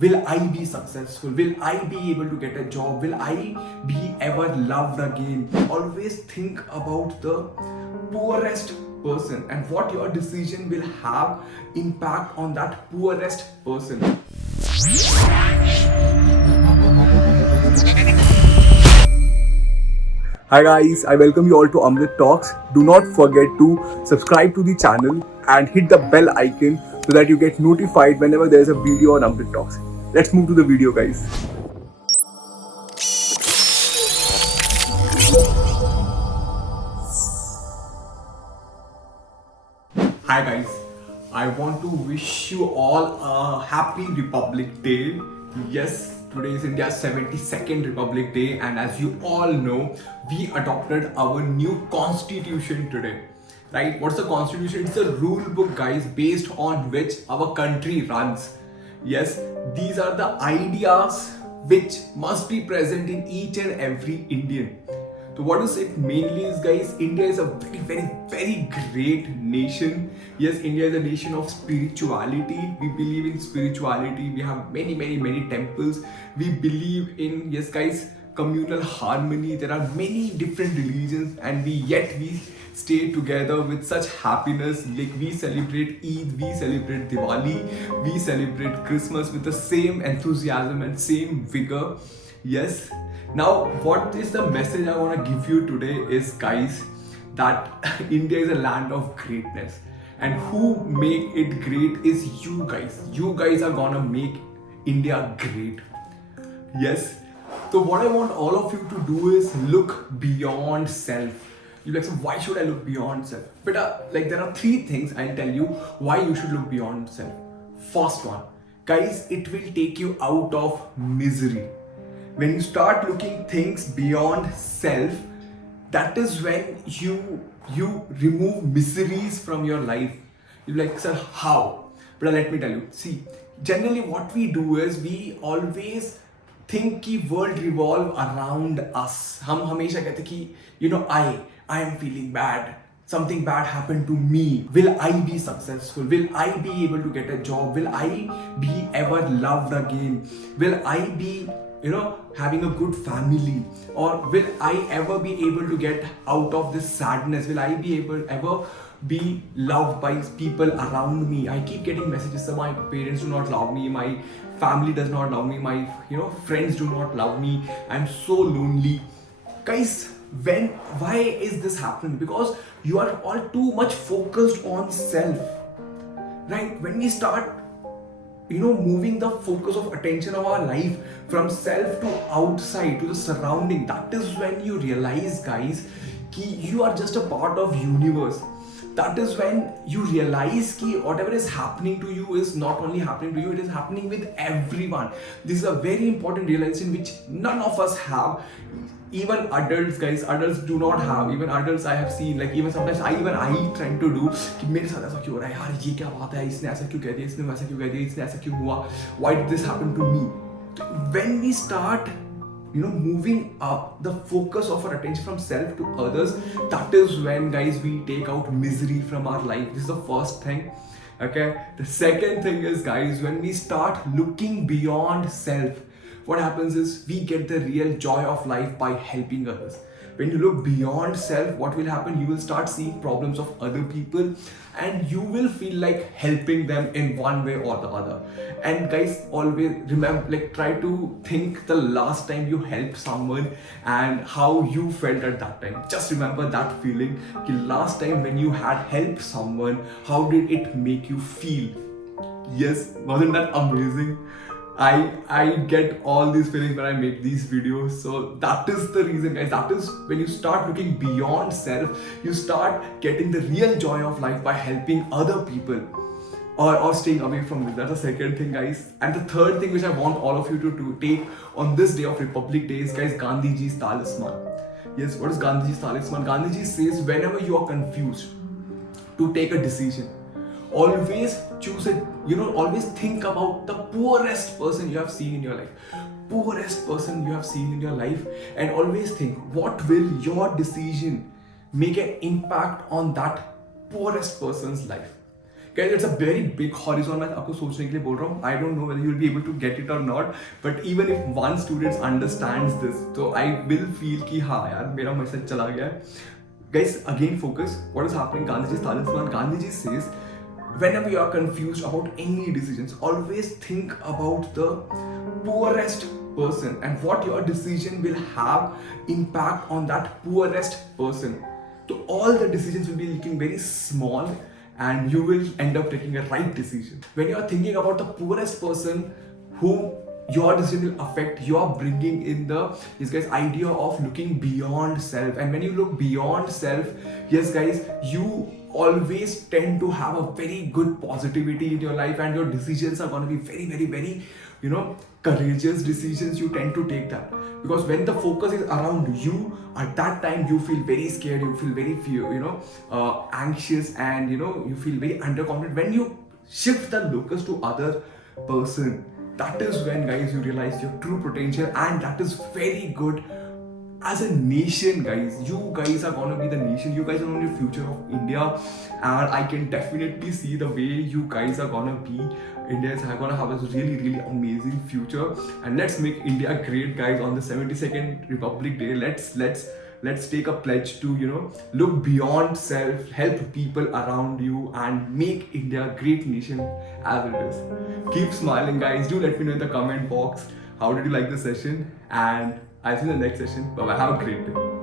Will I be successful? Will I be able to get a job? Will I be ever loved again? Always think about the poorest person and what your decision will have impact on that poorest person. Hi guys, I welcome you all to Amrit Talks. Do not forget to subscribe to the channel and hit the bell icon so that you get notified whenever there is a video on Amrit Talks. Let's move to the video, guys. Hi guys, I want to wish you all a happy Republic Day. Yes, today is India's 72nd Republic Day, and as you all know, we adopted our new constitution today. Right? What's the constitution? It's a rule book, guys, based on which our country runs. Yes, these are the ideas which must be present in each and every Indian. So what is it mainly is, guys, India is a very great nation. Yes, India is a nation of spirituality. We believe in spirituality. We have many temples. We believe in, yes guys, communal harmony. There are many different religions, and we stay together with such happiness. Like, we celebrate Eid, we celebrate Diwali, we celebrate Christmas with the same enthusiasm and same vigor. Yes. Now, what is the message I want to give you today is, guys, that India is a land of greatness, and who make it great is you guys. You guys are gonna make India great. Yes. So what I want all of you to do is look beyond self. You're like, so why should I look beyond self? But there are three things I'll tell you why you should look beyond self. First one, guys, it will take you out of misery. When you start looking things beyond self, that is when you remove miseries from your life. You're like, sir, how? But let me tell you. See, generally what we do is we always think कि world revolve around us. हम हमेशा कहते कि I am feeling bad. Something bad happened to me. Will I be successful? Will I be able to get a job? Will I be ever loved again? Will I be having a good family? Or will I ever be able to get out of this sadness? Will I be able ever be loved by people around me? I keep getting messages that my parents do not love me, my family does not love me, my friends do not love me, I'm so lonely. Guys, why is this happening? Because you are all too much focused on self. Right? When we start moving the focus of attention of our life from self to outside, to the surrounding, that is when you realize, guys, कि you are just a part of universe. That is when you realize कि whatever is happening to you is not only happening to you, it is happening with everyone. This is a very important realization which none of us have. Even adults, guys, adults do not have. Even adults I have seen, like even sometimes I trying to do कि मेरे साथ ऐसा क्यों हो रहा है यार, ये क्या बात है, इसने ऐसा क्यों कह दिया, इसने वैसा क्यों कह दिया, इसने ऐसा क्यों हुआ, why did this happen to me? When we start moving up the focus of our attention from self to others, that is when, guys, we take out misery from our life. This is the first thing. Okay, the second thing is, guys, when we start looking beyond self, what happens is we get the real joy of life by helping others. When you look beyond self, what will happen? You will start seeing problems of other people, and you will feel like helping them in one way or the other. And guys, always remember, try to think the last time you helped someone and how you felt at that time. Just remember that feeling. The last time when you had helped someone, how did it make you feel? Yes, wasn't that amazing? I get all these feelings when I make these videos. So that is the reason, guys. That is when you start looking beyond self, you start getting the real joy of life by helping other people or staying away from this. That's the second thing, guys. And the third thing which I want all of you to take on this day of Republic Day is, guys, Gandhiji's talisman. Yes, what is Gandhiji's talisman? Gandhiji says whenever you are confused to take a decision, always choose it, always think about the poorest person you have seen in your life. Poorest person you have seen in your life, and always think, what will your decision make an impact on that poorest person's life? Guys, it's a very big horizon. मैं आपको सोचने के लिए बोल रहा हूँ. I don't know whether you'll be able to get it or not. But even if one student understands this, so I will feel कि हाँ यार मेरा message चला गया है. Guys, again focus. What is happening? Gandhiji's talisman. Gandhiji says, whenever you are confused about any decisions, always think about the poorest person and what your decision will have impact on that poorest person. So all the decisions will be looking very small and you will end up taking a right decision. When you are thinking about the poorest person whom your decision will affect, you are bringing in this guys idea of looking beyond self. And when you look beyond self, yes guys, you always tend to have a very good positivity in your life, and your decisions are going to be very very very courageous decisions. You tend to take that because when the focus is around you, at that time you feel very scared, you feel very anxious, and you feel very underconfident. When you shift the locus to other person, that is when guys you realize your true potential, and that is very good. As a nation, guys, you guys are gonna be the nation. You guys are gonna be the future of India, and I can definitely see the way you guys are gonna be. India is gonna have a really, really amazing future, and let's make India great, guys. On the 72nd Republic Day, let's take a pledge to look beyond self, help people around you, and make India a great nation as it is. Keep smiling, guys. Do let me know in the comment box how did you like the session, and I'll see you in the next session. Bye bye. Have a great day.